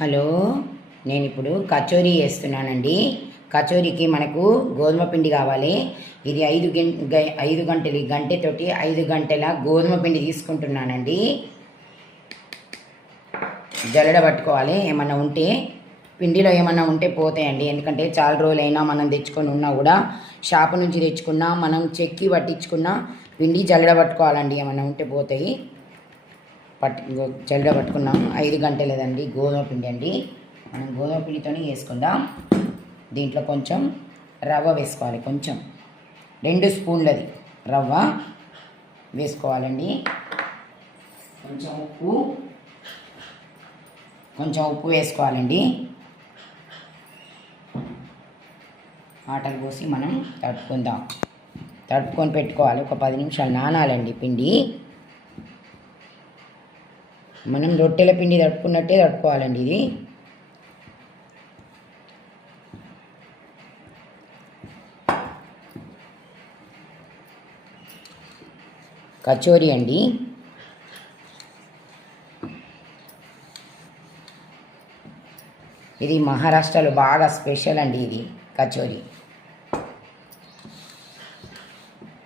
Hello, నేను ఇప్పుడు కచోరీ చేస్తున్నానండి. కచోరీకి మనకు గోధుమ పిండి కావాలి. ఇది 5 గంటలు గంటెతోటి 5 గంటల గోధుమ పిండి తీసుకుంటున్నానండి. జల్లెడ పట్టుకోవాలి. ఏమన్నా ఉంటే పిండిలో ఏమన్నా ఉంటే పోతాయండి. ఎందుకంటే చాలా రోజులైనా మనం తెచ్చుకొని ఉన్నా కూడా షాపు నుంచి తెచ్చుకున్నా మనం చెక్కి పట్టించుకున్న పిండి జల్లెడ పట్టుకోవాలండి. ఏమన్నా ఉంటే పోతాయి. జల్లెడ పట్టుకున్నాం. 5 గంటలేదండి గోధుమ పిండి అండి. మనం గోధుమ పిండితోనే వేసుకుందాం. దీంట్లో కొంచెం రవ్వ వేసుకోవాలి. కొంచెం 2 స్పూన్లది రవ్వ వేసుకోవాలండి. కొంచెం ఉప్పు వేసుకోవాలండి. వాటర్ పోసి మనం తడుపుకొని పెట్టుకోవాలి. ఒక 10 నిమిషాలు నానాలండి పిండి. మనం రొట్టెల పిండి తడుపుకున్నట్టే తడుపుకోవాలండి. ఇది కచోరీ అండి. ఇది మహారాష్ట్రలో బాగా స్పెషల్ అండి. ఇది కచోరీ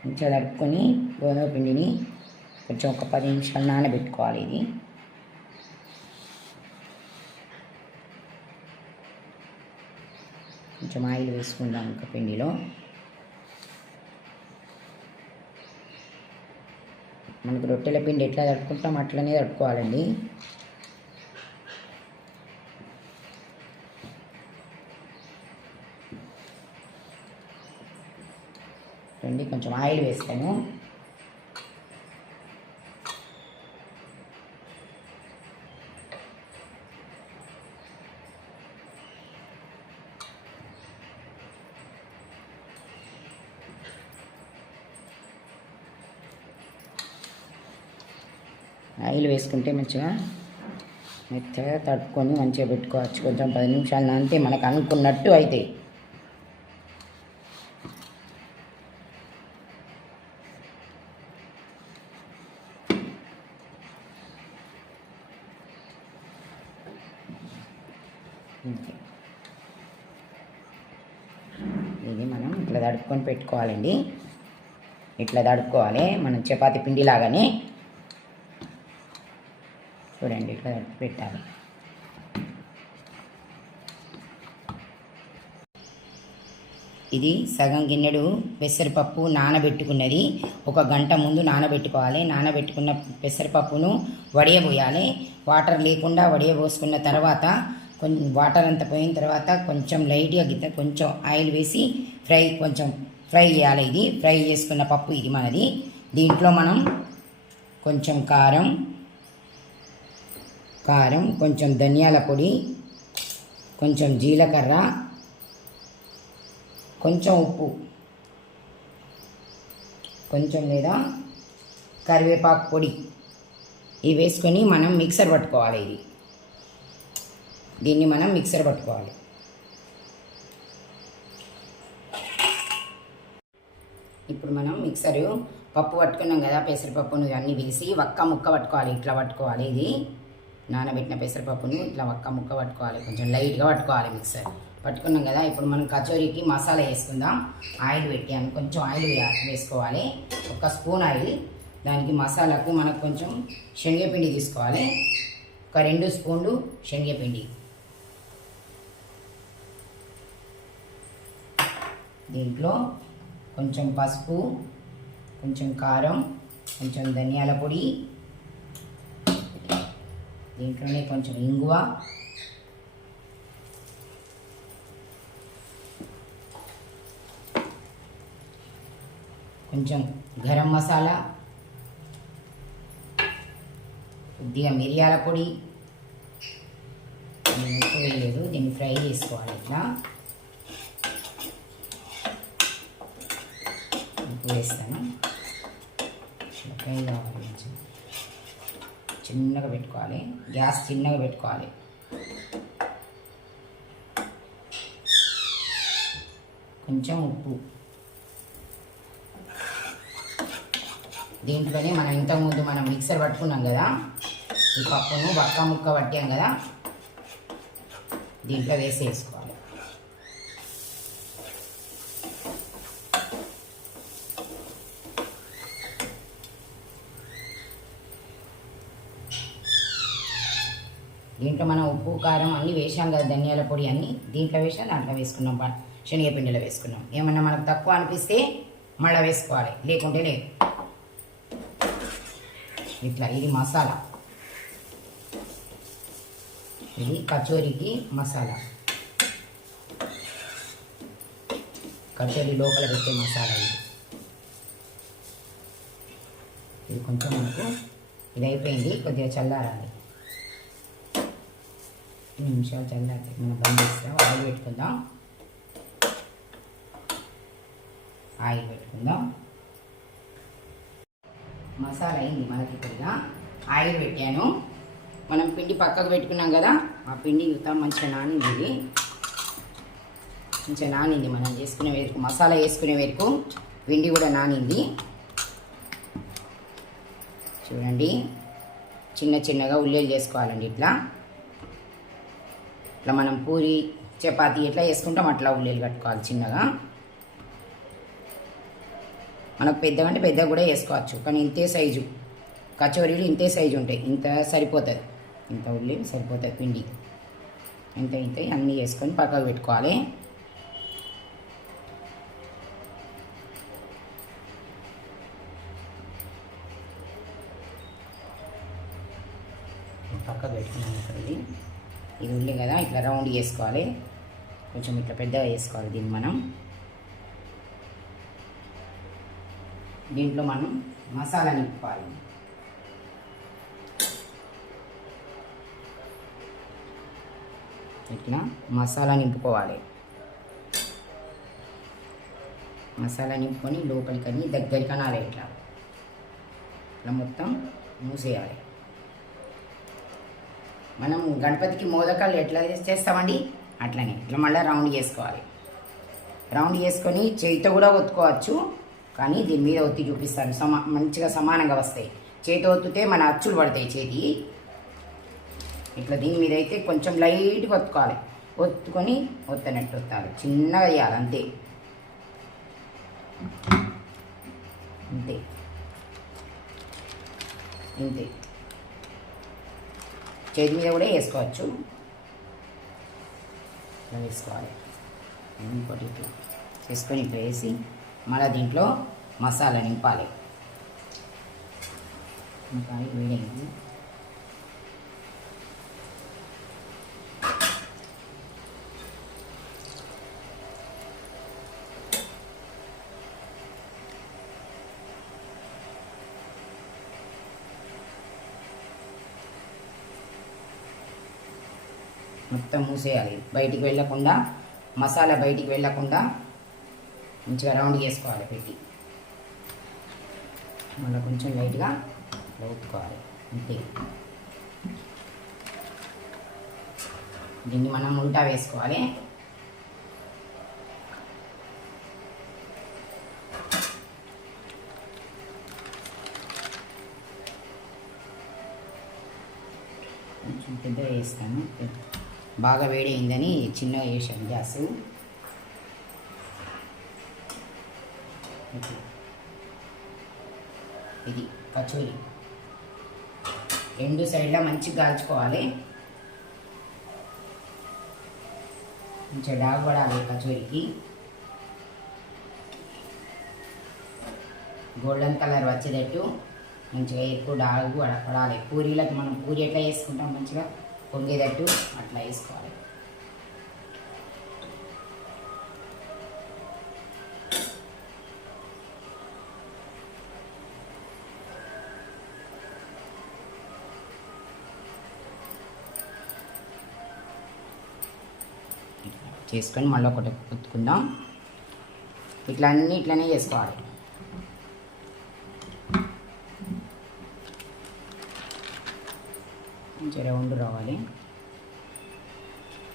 మంచిగా తడుపుకొని గోధుమ పిండిని కొంచెం ఒక 10 నిమిషాలు నానబెట్టుకోవాలి. ఇది కొంచెం ఆయిల్ వేసుకుందాం. ఇంకా పిండిలో మనకు రొట్టెల పిండి ఎట్లా తడుపుకుంటాం అట్లనే తడుపుకోవాలండి. కొంచెం ఆయిల్ వేస్తాను. ఆయిల్ వేసుకుంటే మంచిగా మెత్తగా తడుపుకొని మంచిగా పెట్టుకోవచ్చు. కొంచెం 10 నిమిషాలు నానితే మనకు అనుకున్నట్టు అయితే ఇది మనం ఇట్లా తడుపుకొని పెట్టుకోవాలండి. ఇట్లా తడుపుకోవాలి మనం చపాతీ పిండి లాగానే. చూడండి, ఇట్లా పెట్టాలి. ఇది సగం గిన్నెడు పెసరపప్పు నానబెట్టుకున్నది. 1 గంట ముందు నానబెట్టుకోవాలి. నానబెట్టుకున్న పెసరపప్పును వడియబోయాలి. వాటర్ లేకుండా వడియబోసుకున్న తర్వాత కొంచెం వాటర్ అంతా పోయిన తర్వాత కొంచెం లైట్గా కొంచెం ఆయిల్ వేసి ఫ్రై చేయాలి. ఇది ఫ్రై చేసుకున్న పప్పు ఇది మనది. దీంట్లో మనం కొంచెం కారం, కొంచెం ధనియాల పొడి, కొంచెం జీలకర్ర, కొంచెం ఉప్పు, కొంచెం లేదా కరివేపాకు పొడి ఇవి వేసుకొని మనం మిక్సర్ పట్టుకోవాలి. దీన్ని మనం మిక్సర్ పట్టుకోవాలి. ఇప్పుడు మనం మిక్సరు పప్పు పట్టుకున్నాం కదా, పెసరపప్పును అన్నీ వేసి ఒక్క ముక్క పట్టుకోవాలి. ఇట్లా పట్టుకోవాలి. ఇది నానబెట్టిన పెసరపప్పును ఇట్లా ఒక్క ముక్క పట్టుకోవాలి. కొంచెం లైట్గా పట్టుకోవాలి. మిక్సర్ పట్టుకున్నాం కదా. ఇప్పుడు మనం కచోరీకి మసాలా వేసుకుందాం. ఆయిల్ పెట్టాము. కొంచెం ఆయిల్ వేసుకోవాలి. 1 స్పూన్ ఆయిల్. దానికి మసాలాకు మనకు కొంచెం శనగపిండి తీసుకోవాలి. ఒక 2 స్పూన్లు శనగపిండి. దీంట్లో కొంచెం పసుపు, కొంచెం కారం, కొంచెం ధనియాల పొడి, దీంట్లోనే కొంచెం ఇంగువ, కొంచెం గరం మసాలా, కొద్దిగా మిరియాల పొడి. ఉప్పు వేయలేదు. దీన్ని ఫ్రై చేసుకోవాలి. ఇట్లా ఉప్పు వేస్తాను. ఫ్రై కావాలి. చిన్నగా పెట్టుకోవాలి. గ్యాస్ చిన్నగా పెట్టుకోవాలి. కొంచెం ఉప్పు. దీంట్లోనే మనం ఇంతకుముందు మిక్సర్ పట్టుకున్నాం కదా, ఈ పప్పును బక్క ముక్క పట్టాం కదా, దీంట్లో వేసుకోవాలి. దీంట్లో మనం ఉప్పు కారం అన్నీ వేసాం కదా, ధనియాల పొడి అన్నీ దీంట్లో వేసాం, దాంట్లో వేసుకున్నాం, శనగపిండిలో వేసుకున్నాం. ఏమన్నా మనకు తక్కువ అనిపిస్తే మళ్ళీ వేసుకోవాలి, లేకుంటే లేదు. ఇట్లా ఇది మసాలా, ఇది కచోరీకి మసాలా, కచోరీ లోపల పెట్టే మసాలా ఇది కొంచెం మనకు ఇది అయిపోయింది, కొద్దిగా చల్లారాలి. నిమిషాలు చల్లారి మనం బంద్ చేస్తాం. ఆయిల్ పెట్టుకుందాం, మసాలా అయింది మనకి. ఇప్పుడుగా ఆయిల్ పెట్టాను, మనం పిండి పక్కకు పెట్టుకున్నాం కదా, ఆ పిండి మంచిగా నానింది. ఇది మంచిగా నానింది, మనం చేసుకునే వరకు మసాలా వేసుకునే వరకు పిండి కూడా నానింది. చూడండి, చిన్న చిన్నగా ఉల్లిలు చేసుకోవాలండి. ఇట్లా మనం పూరి చపాతీ ఎట్లా వేసుకుంటాం అట్లా ఉల్లిలు కట్టుకోవాలి చిన్నగా. మనకు పెద్దగా అంటే పెద్దగా కూడా వేసుకోవచ్చు, కానీ ఇంతే సైజు కచోరీలు ఇంతే సైజు ఉంటాయి, ఇంత సరిపోతుంది, ఇంత ఉల్లి సరిపోతుంది. పిండి ఇంత ఇంత అన్నీ వేసుకొని పక్కకు పెట్టుకోవాలి. పక్కకు పెట్టుకున్నాను. ఇక్కడ ఇది ఉల్లి కదా, ఇట్లా రౌండ్ చేసుకోవాలి, కొంచెం ఇట్లా పెద్దగా వేసుకోవాలి. దీన్ని మనం దీంట్లో మనం మసాలా నింపుకోవాలి. ఇట్లా మసాలా నింపుకోవాలి. మసాలా నింపుకొని లోపలికని దగ్గరికి అనాలి. ఇట్లా మొత్తం మూసేయాలి. మనం గణపతికి మోదకాలు ఎట్లా చేస్తామండి అట్లనే ఇట్లా మళ్ళీ రౌండ్ చేసుకోవాలి. రౌండ్ చేసుకొని చేతితో కూడా ఒత్తుకోవచ్చు, కానీ దీని మీద ఒత్తి చూపిస్తాను. మంచిగా సమానంగా వస్తాయి. చేతి ఒత్తితే మన అచ్చులు పడతాయి చేతి. ఇట్లా దీని మీద అయితే కొంచెం లైట్గా ఒత్తుకోవాలి. ఒత్తుకొని ఒత్తనట్టు ఒత్తాలి, చిన్నగా వేయాలి, అంతే అంతే అంతే. చేతి మీద కూడా వేసుకోవచ్చు, ఇట్లా వేసుకోవాలి. ఇంకోటి ఇట్లా చేసుకొని ఇట్లా వేసి మళ్ళీ దీంట్లో మసాలా నింపాలి. వేడైంది. మొత్తం మూసేయాలి, బయటికి వెళ్ళకుండా, మసాలా బయటికి వెళ్ళకుండా మంచిగా రౌండ్ చేసుకోవాలి పెట్టి. మళ్ళీ కొంచెం లైట్గా ఒత్తుకోవాలి, అంతే. దీన్ని మనం ఉల్టా వేసుకోవాలి. కొంచెం పెద్దగా వేస్తాను, బాగా వేడి అయిందని చిన్నగా వేసాను గ్యాస్. ఇది కచోరీ రెండు సైడ్లా మంచిగా కాల్చుకోవాలి, మంచిగా డాగపడాలి. కచోరీకి గోల్డెన్ కలర్ వచ్చేటట్టు మంచిగా ఎక్కువ డాగు పడాలి. పూరీలకు మనం పూరి ఎట్లా వేసుకుంటాం మంచిగా పొంగేటట్టు అట్లా వేసుకోవాలి. చేసుకొని మళ్ళీ ఒకటి కుట్టుకుందాం. ఇట్లా అన్నీ ఇట్లనే చేసుకోవాలి. మంచిగా రౌండ్ రావాలి,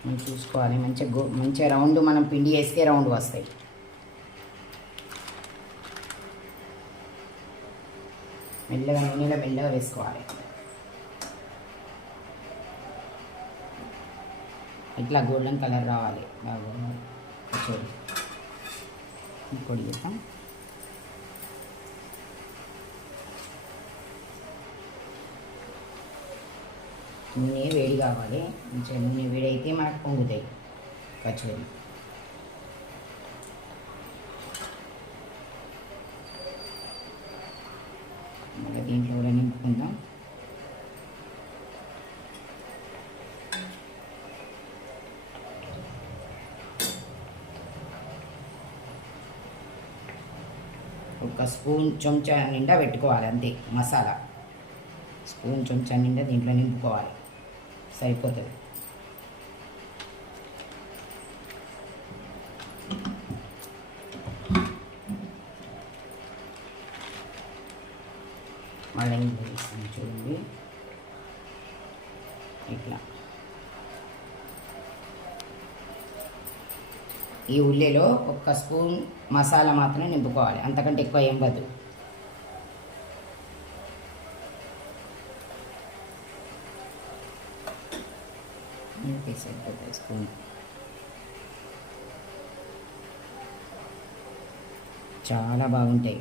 మనం చూసుకోవాలి. మంచిగా రౌండ్ మనం పిండి వేస్తే రౌండ్ వస్తాయి. మెల్లగా నూనెలో మెల్లగా వేసుకోవాలి. ఇట్లా గోల్డెన్ కలర్ రావాలి బాగా కచోరీ. ఇంకోటి చేద్దాం. నూనె వేడి కావాలి, మంచిగా నూనె వేడి అయితే మనకు పొంగుతాయి కచోరీ. మళ్ళీ దీంట్లో కూడా నింపుకుందాం. ఒక స్పూన్ చెంచా నిండా పెట్టుకోవాలి అంతే మసాలా. స్పూన్ చెంచా నిండా దీంట్లో నింపుకోవాలి, సరిపోతుంది. మళ్ళీ ఇంట్లో వేస్తాను చూడండి ఇట్లా. ఈ ఉల్లిలో ఒక స్పూన్ మసాలా మాత్రమే నింపుకోవాలి, అంతకంటే ఎక్కువ ఏం వద్దు. సరిపోతుంది స్పూన్. చాలా బాగుంటాయి.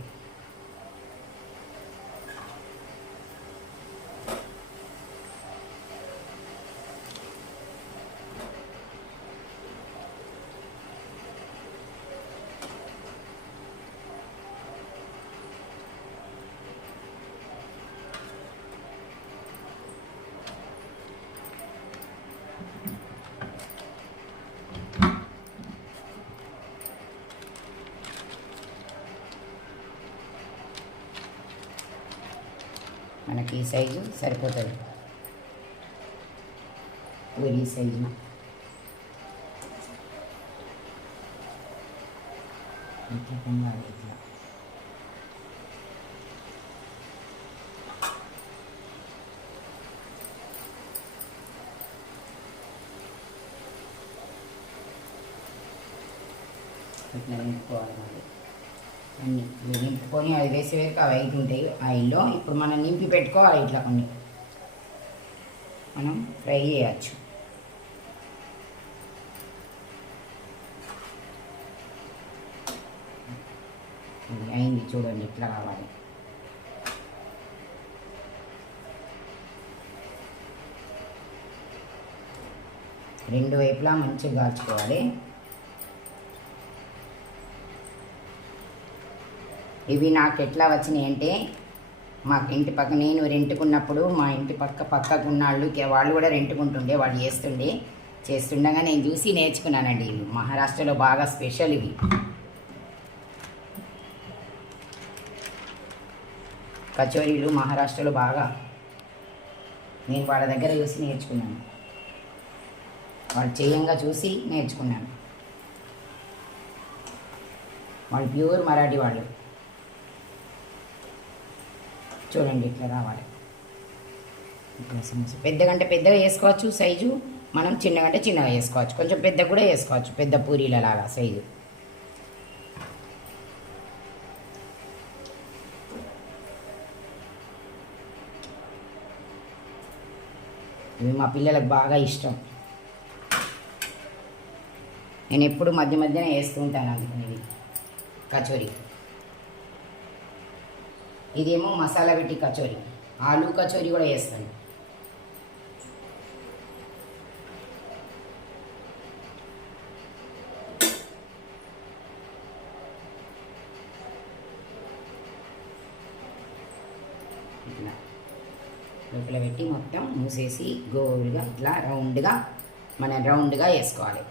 మనకి ఈ సైజు సరిపోతుంది, పూరి సైజు. ఇట్లా పొంగాలి ఇట్లా. ఇట్లా నింపుకోవాలి మళ్ళీ అన్నీ నింపుకొని అది వేసేవరకు అవి అయితే ఉంటాయి ఆయిల్లో. ఇప్పుడు మనం నింపి పెట్టుకోవాలి ఇట్లా కొన్ని, మనం ఫ్రై చేయచ్చు. అయింది చూడండి, ఇట్లా కావాలి. రెండు వైపులా మంచిగా కాల్చుకోవాలి. ఇవి నాకు ఎట్లా వచ్చినాయి అంటే, మాకు ఇంటి పక్క, నేను రెంట్కున్నప్పుడు మా ఇంటి పక్కకు ఉన్న వాళ్ళు కూడా రెంట్కుంటుండే, వాళ్ళు చేస్తుండగా నేను చూసి నేర్చుకున్నానండి. ఇవి మహారాష్ట్రలో బాగా స్పెషల్ ఇవి. కచోరీలు మహారాష్ట్రలో బాగా, నేను వాళ్ళ దగ్గర చూసి నేర్చుకున్నాను. వాళ్ళు చేయంగా చూసి నేర్చుకున్నాను. వాళ్ళు ప్యూర్ మరాఠీ వాళ్ళు. చూడండి ఇట్లా రావాలి. ఇట్లా సమోసా పెద్దగంటే పెద్దగా వేసుకోవచ్చు సైజు, మనం చిన్నగంటే చిన్నగా వేసుకోవచ్చు, కొంచెం పెద్ద కూడా వేసుకోవచ్చు, పెద్ద పూరీల లాగా సైజు. ఇవి మా పిల్లలకు బాగా ఇష్టం. నేను ఎప్పుడు మధ్య మధ్యన వేస్తూ ఉంటాను అందుకని. ఇది కచోరీ, ఇదేమో మసాలా పెట్టి కచోరీ. ఆలూ కచోరీ కూడా వేస్తాను. ఇట్లా లోపల పెట్టి మొత్తం మూసేసి గోల్గా ఇట్లా రౌండ్గా మనం రౌండ్గా వేసుకోవాలి.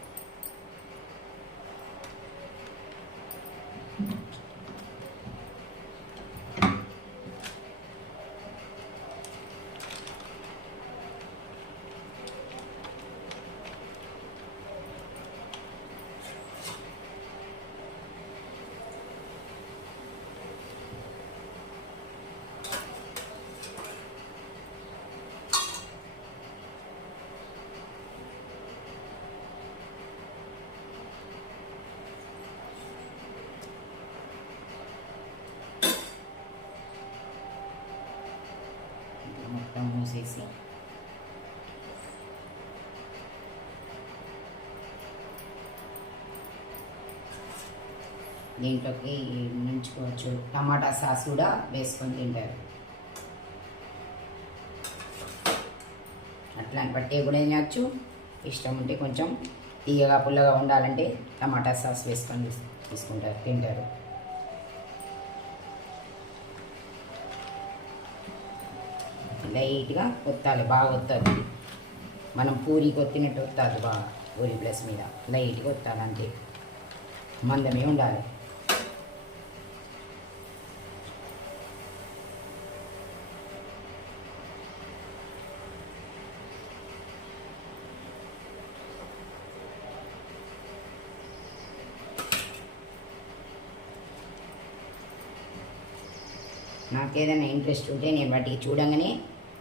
దీంట్లోకి నుంచుకోవచ్చు. టమాటా సాస్ కూడా వేసుకొని తింటారు. అట్లాంటి పట్టే కూడా తినచ్చు. ఇష్టం ఉంటే కొంచెం తీయగా పుల్లగా ఉండాలంటే టమాటా సాస్ వేసుకొని తీసుకుంటారు, తింటారు. లైట్గా ఒత్తాలి, బాగా ఒత్తాలి. మనం పూరికి ఒత్తినట్టు ఒత్తాలి బాగా. పూరి ప్లస్ మీద లైట్గా ఒత్తాలి, అంతే. మందమే ఉండాలి. నాకేదైనా ఇంట్రెస్ట్ ఉంటే నేను వాటికి చూడంగానే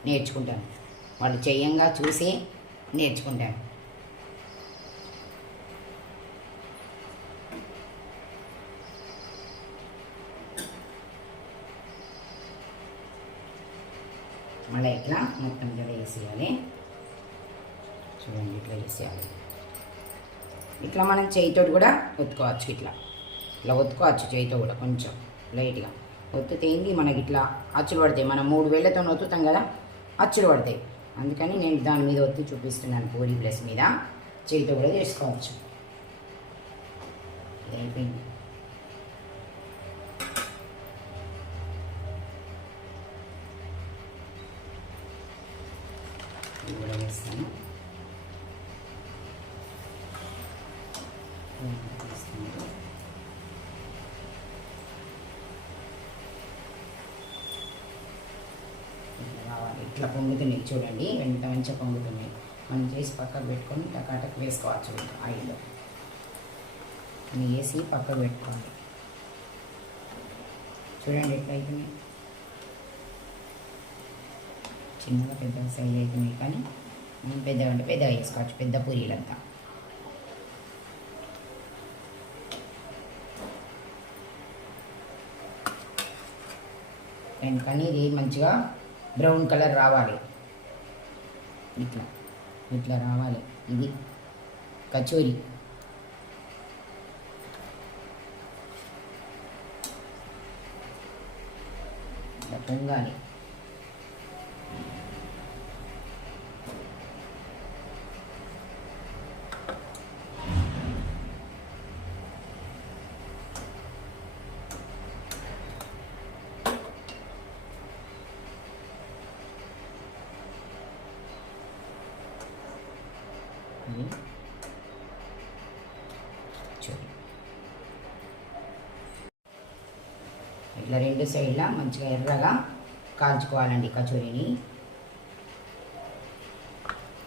నేర్చుకుంటాను. వాళ్ళు చెయ్యంగా చూసి నేర్చుకుంటాను. మళ్ళీ ఇట్లా మొత్తం జడ వేసేయాలి. చూడండి, ఇట్లా వేసేయాలి. ఇట్లా మనం చేయితో కూడా ఒత్తుకోవచ్చు. ఇట్లా ఒత్తుకోవచ్చు చేయితో కూడా. కొంచెం లైట్గా ఒత్తితే ఏంది మనకి ఇట్లా అచ్చులు పడతాయి. మనం 3 వేళ్ళతో ఒత్తుతాం కదా, అచ్చులు పడతాయి. అందుకని నేను దాని మీద ఒత్తి చూపిస్తున్నాను. పూరి ప్లస్ మీద చేయితో కూడా చేసుకోవచ్చు. ఇది అయిపోయింది. ఇది కూడా వేస్తాను. ఇట్లా పొంగుతున్నాయి చూడండి, ఎంత మంచిగా పొంగుతున్నాయి. మనం చేసి పక్కకు పెట్టుకొని టకాటక్ వేసుకోవచ్చు. ఆయిల్లో వేసి పక్కకు పెట్టుకోండి. చూడండి ఎట్లా అవుతున్నాయి. చిన్నగా పెద్దగా సైజ్ అవుతున్నాయి, కానీ మనం పెద్దగా అంటే పెద్దగా వేసుకోవచ్చు. పెద్ద పూరీలంతా కానీ ఇది మంచిగా బ్రౌన్ కలర్ రావాలి. ఇట్లా రావాలి. ఇది కచోరీ. ఇట్లా పొంగాలి. ఇట్లా 2 సైడ్లా మంచిగా ఎర్రగా కాల్చుకోవాలండి కచోరీని.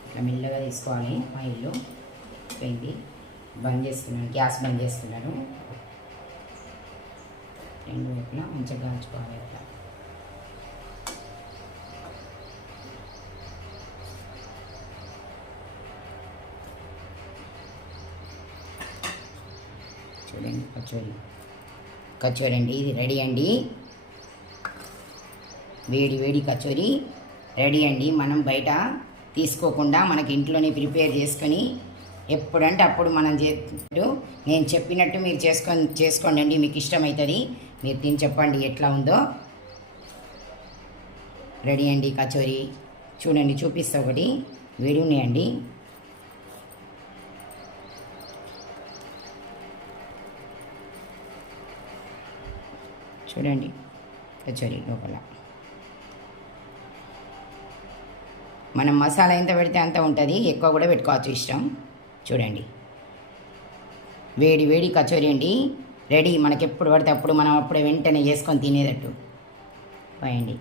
ఇట్లా మెల్లగా తీసుకోవాలి. ఆయిల్లో పోయింది. బంద్ చేస్తున్నాను, గ్యాస్ బంద్ చేస్తున్నాను. 2 వైపులా మంచిగా కాల్చుకోవాలి. ఇట్లా చూడండి. కచోరీ అండి, ఇది రెడీ అండి. వేడి వేడి కచోరీ రెడీ అండి. మనం బయట తీసుకోకుండా మనకి ఇంట్లోనే ప్రిపేర్ చేసుకొని ఎప్పుడంటే అప్పుడు మనం నేను చెప్పినట్టు మీరు చేసుకోండి అండి. మీకు ఇష్టమవుతుంది. మీరు తిని చెప్పండి ఎట్లా ఉందో. రెడీ అండి కచోరీ. చూడండి, చూపిస్తా. ఒకటి వేడి ఉన్నాయండి. చూడండి కచోరీ లోపల. మనం మసాలా ఎంత పెడితే అంత ఉంటుంది, ఎక్కువ కూడా పెట్టుకోవచ్చు, ఇష్టం. చూడండి, వేడి వేడి కచోరీ అండి రెడీ. మనకి ఎప్పుడు పడితే అప్పుడు మనం అప్పుడే వెంటనే చేసుకొని తినేటట్టు. బాయ్ అండి.